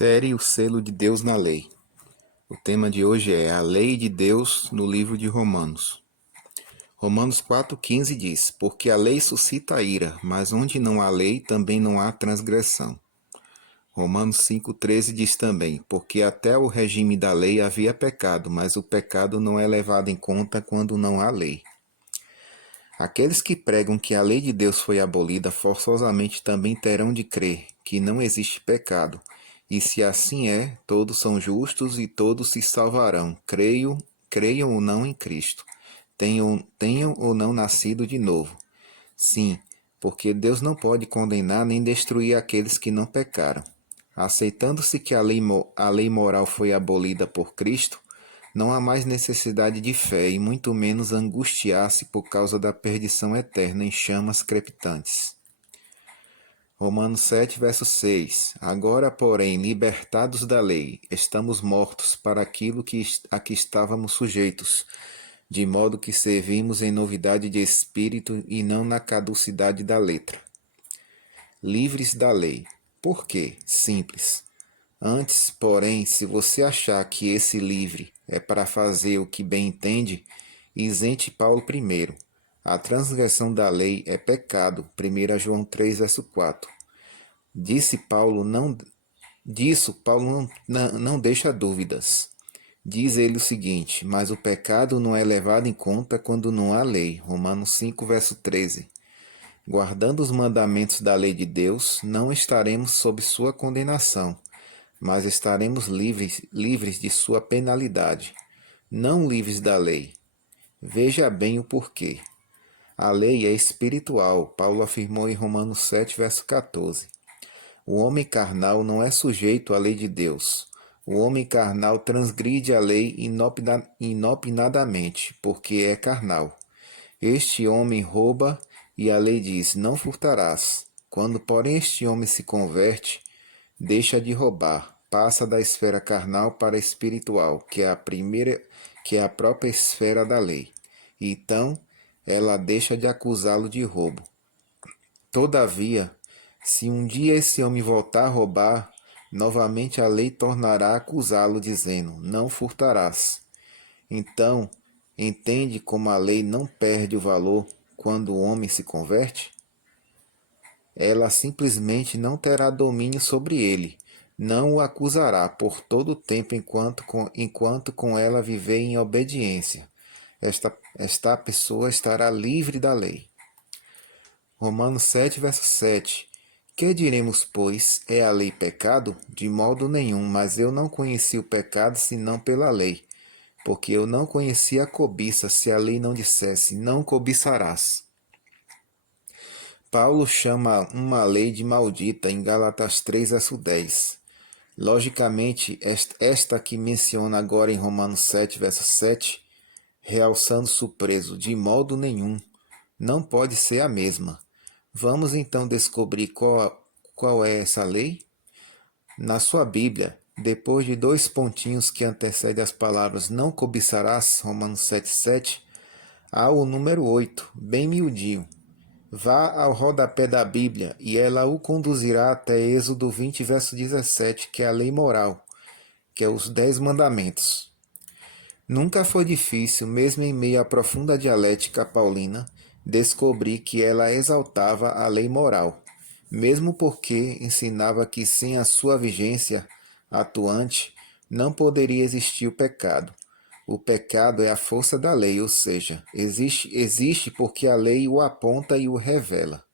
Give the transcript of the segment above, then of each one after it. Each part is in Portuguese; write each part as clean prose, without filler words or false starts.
Série O Selo de Deus na Lei. O tema de hoje é a Lei de Deus no livro de Romanos. Romanos 4,15 diz: Porque a lei suscita a ira, mas onde não há lei, também não há transgressão. Romanos 5,13 diz também: Porque até o regime da lei havia pecado, mas o pecado não é levado em conta quando não há lei. Aqueles que pregam que a lei de Deus foi abolida forçosamente também terão de crer que não existe pecado. E se assim é, todos são justos e todos se salvarão, creiam ou não em Cristo, tenham ou não nascido de novo. Sim, porque Deus não pode condenar nem destruir aqueles que não pecaram. Aceitando-se que a lei moral foi abolida por Cristo, não há mais necessidade de fé e muito menos angustiar-se por causa da perdição eterna em chamas crepitantes. Romanos 7, verso 6. Agora, porém, libertados da lei, estamos mortos para aquilo a que estávamos sujeitos, de modo que servimos em novidade de espírito e não na caducidade da letra. Livres da lei. Por quê? Simples. Antes, porém, se você achar que esse livre é para fazer o que bem entende, isente Paulo primeiro. A transgressão da lei é pecado. 1 João 3, verso 4. Disso Paulo não deixa dúvidas. Diz ele o seguinte: mas o pecado não é levado em conta quando não há lei. Romanos 5, verso 13. Guardando os mandamentos da lei de Deus, não estaremos sob sua condenação, mas estaremos livres de sua penalidade, não livres da lei. Veja bem o porquê. A lei é espiritual, Paulo afirmou em Romanos 7, verso 14. O homem carnal não é sujeito à lei de Deus. O homem carnal transgride a lei inopinadamente, porque é carnal. Este homem rouba e a lei diz: não furtarás. Quando, porém, este homem se converte, deixa de roubar, passa da esfera carnal para a espiritual, que é a própria esfera da lei. Então, ela deixa de acusá-lo de roubo. Todavia, se um dia esse homem voltar a roubar, novamente a lei tornará a acusá-lo, dizendo: não furtarás. Então, entende como a lei não perde o valor quando o homem se converte? Ela simplesmente não terá domínio sobre ele, não o acusará por todo o tempo enquanto com ela viver em obediência. Esta pessoa estará livre da lei. Romanos 7, verso 7. Que diremos, pois, é a lei pecado? De modo nenhum, mas eu não conheci o pecado senão pela lei, porque eu não conhecia a cobiça se a lei não dissesse: não cobiçarás. Paulo chama uma lei de maldita em Gálatas 3, verso 10. Logicamente, esta que menciona agora em Romanos 7, verso 7, realçando surpreso, de modo nenhum, não pode ser a mesma. Vamos então descobrir qual é essa lei? Na sua Bíblia, depois de dois pontinhos que antecedem as palavras não cobiçarás, Romanos 7, 7, há o número 8, bem miudinho. Vá ao rodapé da Bíblia e ela o conduzirá até Êxodo 20, verso 17, que é a lei moral, que é os 10 mandamentos. Nunca foi difícil, mesmo em meio à profunda dialética paulina, descobrir que ela exaltava a lei moral, mesmo porque ensinava que sem a sua vigência atuante não poderia existir o pecado. O pecado é a força da lei, ou seja, existe porque a lei o aponta e o revela.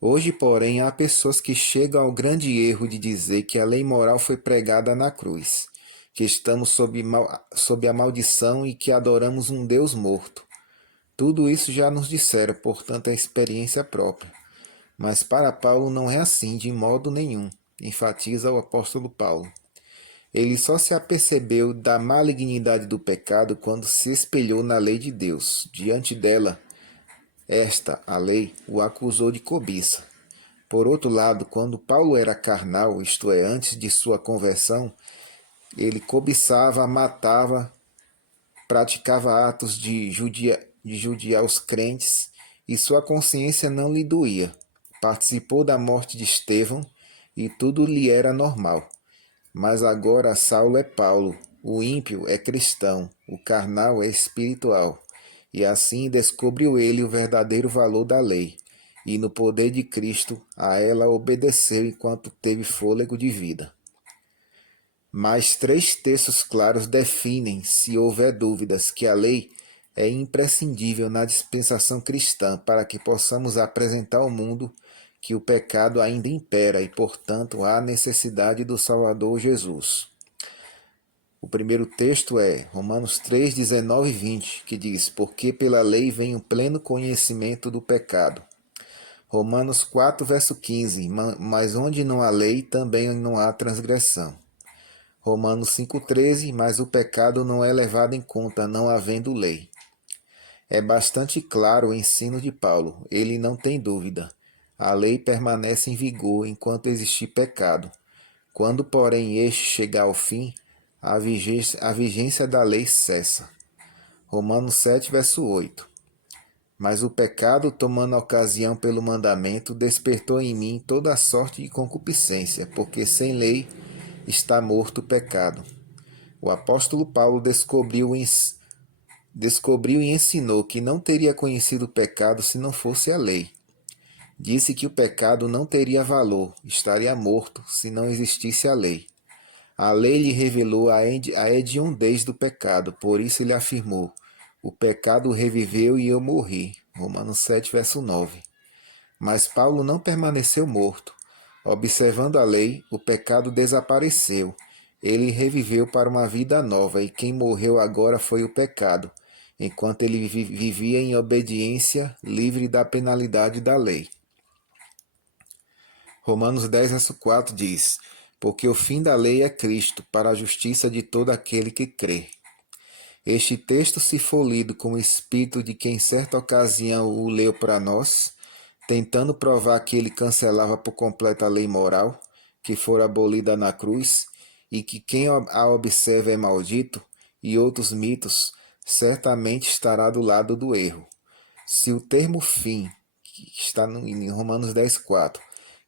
Hoje, porém, há pessoas que chegam ao grande erro de dizer que a lei moral foi pregada na cruz, que estamos sob a maldição e que adoramos um Deus morto. Tudo isso já nos disseram, portanto, é experiência própria. Mas para Paulo não é assim de modo nenhum, enfatiza o apóstolo Paulo. Ele só se apercebeu da malignidade do pecado quando se espelhou na lei de Deus. Diante dela, a lei, o acusou de cobiça. Por outro lado, quando Paulo era carnal, isto é, antes de sua conversão, ele cobiçava, matava, praticava atos de judiar os crentes e sua consciência não lhe doía. Participou da morte de Estevão e tudo lhe era normal. Mas agora Saulo é Paulo, o ímpio é cristão, o carnal é espiritual. E assim descobriu ele o verdadeiro valor da lei, e no poder de Cristo a ela obedeceu enquanto teve fôlego de vida. Mas 3 textos claros definem, se houver dúvidas, que a lei é imprescindível na dispensação cristã para que possamos apresentar ao mundo que o pecado ainda impera e, portanto, há necessidade do Salvador Jesus. O primeiro texto é Romanos 3, 19 e 20, que diz: Porque pela lei vem o pleno conhecimento do pecado. Romanos 4, verso 15: Mas onde não há lei, também não há transgressão. Romanos 5,13: Mas o pecado não é levado em conta, não havendo lei. É bastante claro o ensino de Paulo, ele não tem dúvida. A lei permanece em vigor enquanto existir pecado. Quando, porém, este chegar ao fim, a vigência da lei cessa. Romanos 7, verso 8. Mas o pecado, tomando ocasião pelo mandamento, despertou em mim toda sorte de concupiscência, porque sem lei está morto o pecado. O apóstolo Paulo descobriu e ensinou que não teria conhecido o pecado se não fosse a lei. Disse que o pecado não teria valor, estaria morto se não existisse a lei. A lei lhe revelou a hediondez do pecado, por isso ele afirmou: o pecado reviveu e eu morri. Romanos 7, verso 9. Mas Paulo não permaneceu morto. Observando a lei, o pecado desapareceu. Ele reviveu para uma vida nova, e quem morreu agora foi o pecado, enquanto ele vivia em obediência, livre da penalidade da lei. Romanos 10, verso 4 diz: Porque o fim da lei é Cristo, para a justiça de todo aquele que crê. Este texto, se for lido com o espírito de quem em certa ocasião o leu para nós, tentando provar que ele cancelava por completo a lei moral, que fora abolida na cruz, e que quem a observa é maldito, e outros mitos, certamente estará do lado do erro. Se o termo fim, que está em Romanos 10,4,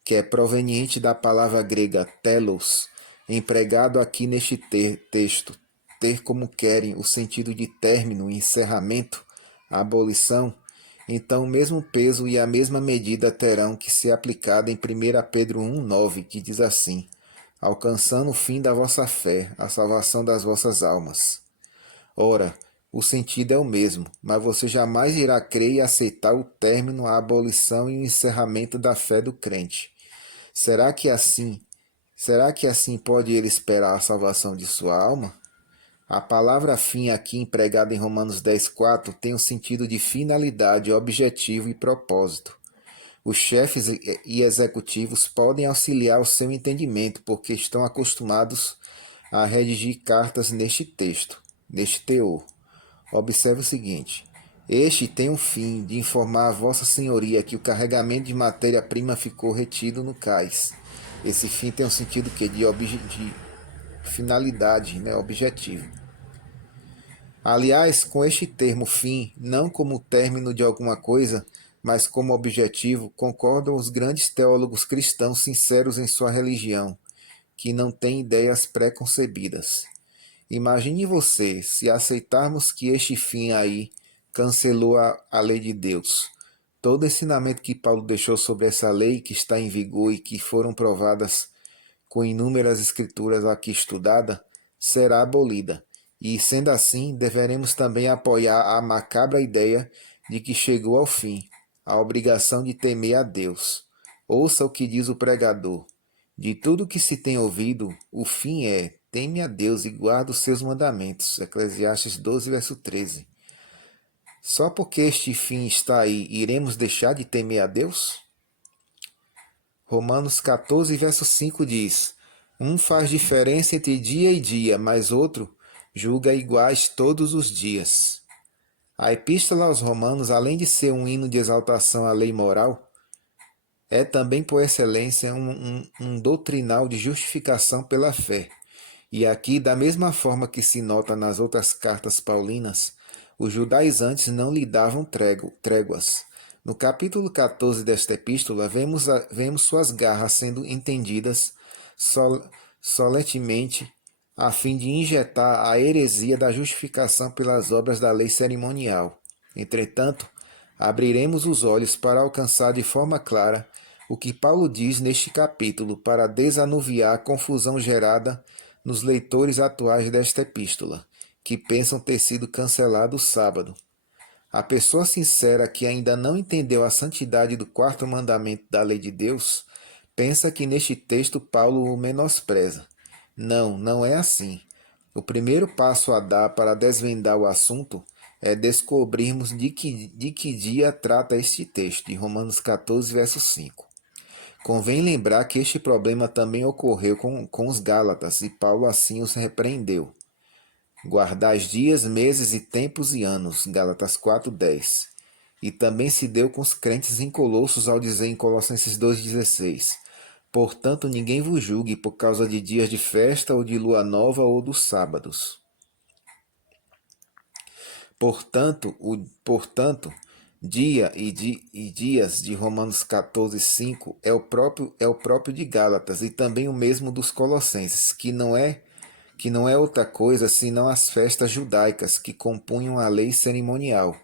que é proveniente da palavra grega telos, empregado aqui neste texto, ter como querem o sentido de término, encerramento, abolição, então o mesmo peso e a mesma medida terão que ser aplicada em 1 Pedro 1,9, que diz assim: alcançando o fim da vossa fé, a salvação das vossas almas. Ora, o sentido é o mesmo, mas você jamais irá crer e aceitar o término, a abolição e o encerramento da fé do crente. Será que assim pode ele esperar a salvação de sua alma? A palavra fim aqui empregada em Romanos 10,4 tem o sentido de finalidade, objetivo e propósito. Os chefes e executivos podem auxiliar o seu entendimento porque estão acostumados a redigir cartas neste texto, neste teor. Observe o seguinte: este tem o fim de informar a Vossa Senhoria que o carregamento de matéria-prima ficou retido no cais. Esse fim tem um sentido que de finalidade, objetivo. Aliás, com este termo fim, não como término de alguma coisa, mas como objetivo, concordam os grandes teólogos cristãos sinceros em sua religião, que não têm ideias pré-concebidas. Imagine você, se aceitarmos que este fim aí cancelou a lei de Deus. Todo o ensinamento que Paulo deixou sobre essa lei que está em vigor e que foram provadas com inúmeras escrituras aqui estudadas, será abolida. E, sendo assim, deveremos também apoiar a macabra ideia de que chegou ao fim, a obrigação de temer a Deus. Ouça o que diz o pregador: de tudo que se tem ouvido, o fim é: teme a Deus e guarda os seus mandamentos. Eclesiastes 12, verso 13. Só porque este fim está aí, iremos deixar de temer a Deus? Romanos 14, verso 5 diz: um faz diferença entre dia e dia, mas outro julga iguais todos os dias. A Epístola aos Romanos, além de ser um hino de exaltação à lei moral, é também por excelência um doutrinal de justificação pela fé. E aqui, da mesma forma que se nota nas outras cartas paulinas, os judaizantes não lhe davam tréguas. No capítulo 14 desta epístola, vemos suas garras sendo entendidas solenemente, a fim de injetar a heresia da justificação pelas obras da lei cerimonial. Entretanto, abriremos os olhos para alcançar de forma clara o que Paulo diz neste capítulo para desanuviar a confusão gerada nos leitores atuais desta epístola, que pensam ter sido cancelado o sábado. A pessoa sincera que ainda não entendeu a santidade do quarto mandamento da lei de Deus, pensa que neste texto Paulo o menospreza. Não, não é assim. O primeiro passo a dar para desvendar o assunto é descobrirmos de que dia trata este texto, de Romanos 14, verso 5. Convém lembrar que este problema também ocorreu com os Gálatas, e Paulo assim os repreendeu. Guardais dias, meses e tempos e anos, Gálatas 4:10. E também se deu com os crentes em Colossos ao dizer em Colossenses 2:16: Portanto, ninguém vos julgue por causa de dias de festa ou de lua nova ou dos sábados. Portanto, dia e dias de Romanos 14:5 é o próprio de Gálatas e também o mesmo dos Colossenses, que não é outra coisa senão as festas judaicas que compunham a lei cerimonial.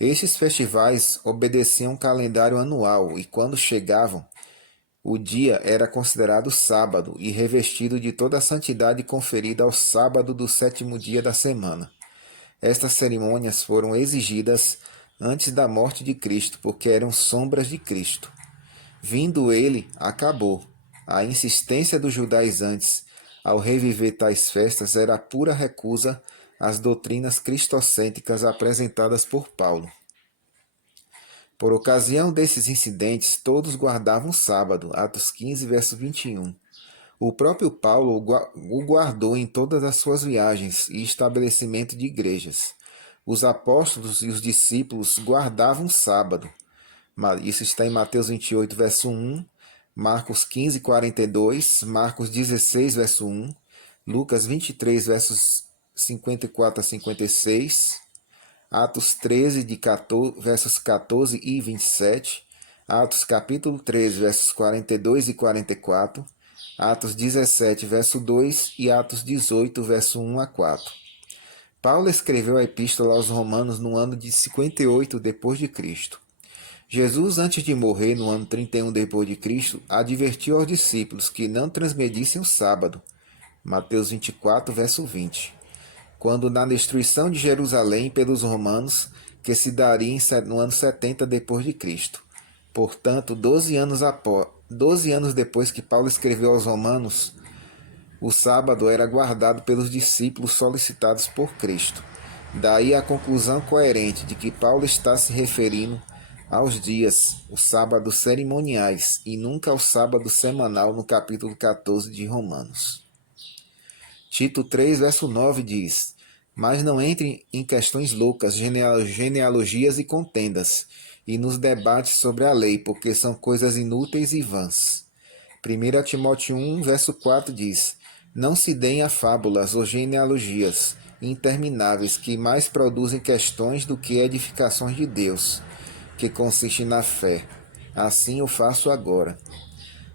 Estes festivais obedeciam um calendário anual e, quando chegavam, o dia era considerado sábado e revestido de toda a santidade conferida ao sábado do sétimo dia da semana. Estas cerimônias foram exigidas antes da morte de Cristo, porque eram sombras de Cristo. Vindo ele, acabou. A insistência dos judaizantes ao reviver tais festas era a pura recusa às doutrinas cristocêntricas apresentadas por Paulo. Por ocasião desses incidentes, todos guardavam o sábado, Atos 15, verso 21. O próprio Paulo o guardou em todas as suas viagens e estabelecimento de igrejas. Os apóstolos e os discípulos guardavam o sábado. Isso está em Mateus 28, verso 1, Marcos 15, 42, Marcos 16, verso 1, Lucas 23, versos 54 a 56, Atos 13, versos 14 e 27, Atos capítulo 13, versos 42 e 44, Atos 17, verso 2 e Atos 18, verso 1 a 4. Paulo escreveu a epístola aos Romanos no ano de 58 depois de Cristo. Jesus, antes de morrer no ano 31 depois de Cristo, advertiu aos discípulos que não transmedissem o sábado. Mateus 24, verso 20. Quando na destruição de Jerusalém pelos romanos, que se daria no ano 70 depois de Cristo. Portanto, 12 anos depois que Paulo escreveu aos Romanos, o sábado era guardado pelos discípulos solicitados por Cristo. Daí a conclusão coerente de que Paulo está se referindo aos dias, os sábados cerimoniais, e nunca ao sábado semanal no capítulo 14 de Romanos. Tito 3, verso 9 diz: Mas não entre em questões loucas, genealogias e contendas, e nos debates sobre a lei, porque são coisas inúteis e vãs. 1 Timóteo 1, verso 4 diz: Não se deem a fábulas ou genealogias intermináveis que mais produzem questões do que edificações de Deus, que consiste na fé. Assim eu faço agora.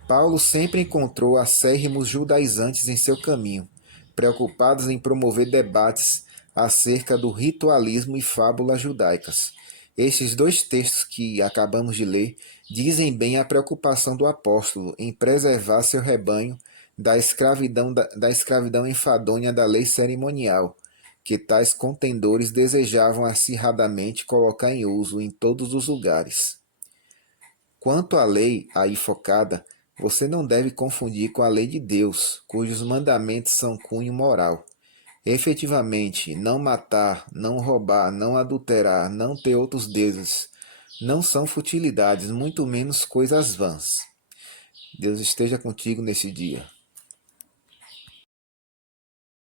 Paulo sempre encontrou acérrimos judaizantes em seu caminho, preocupados em promover debates acerca do ritualismo e fábulas judaicas. Estes dois textos que acabamos de ler dizem bem a preocupação do apóstolo em preservar seu rebanho da escravidão enfadonha da lei cerimonial, que tais contendores desejavam acirradamente colocar em uso em todos os lugares. Quanto à lei aí focada, você não deve confundir com a lei de Deus, cujos mandamentos são cunho moral. Efetivamente, não matar, não roubar, não adulterar, não ter outros deuses, não são futilidades, muito menos coisas vãs. Deus esteja contigo nesse dia.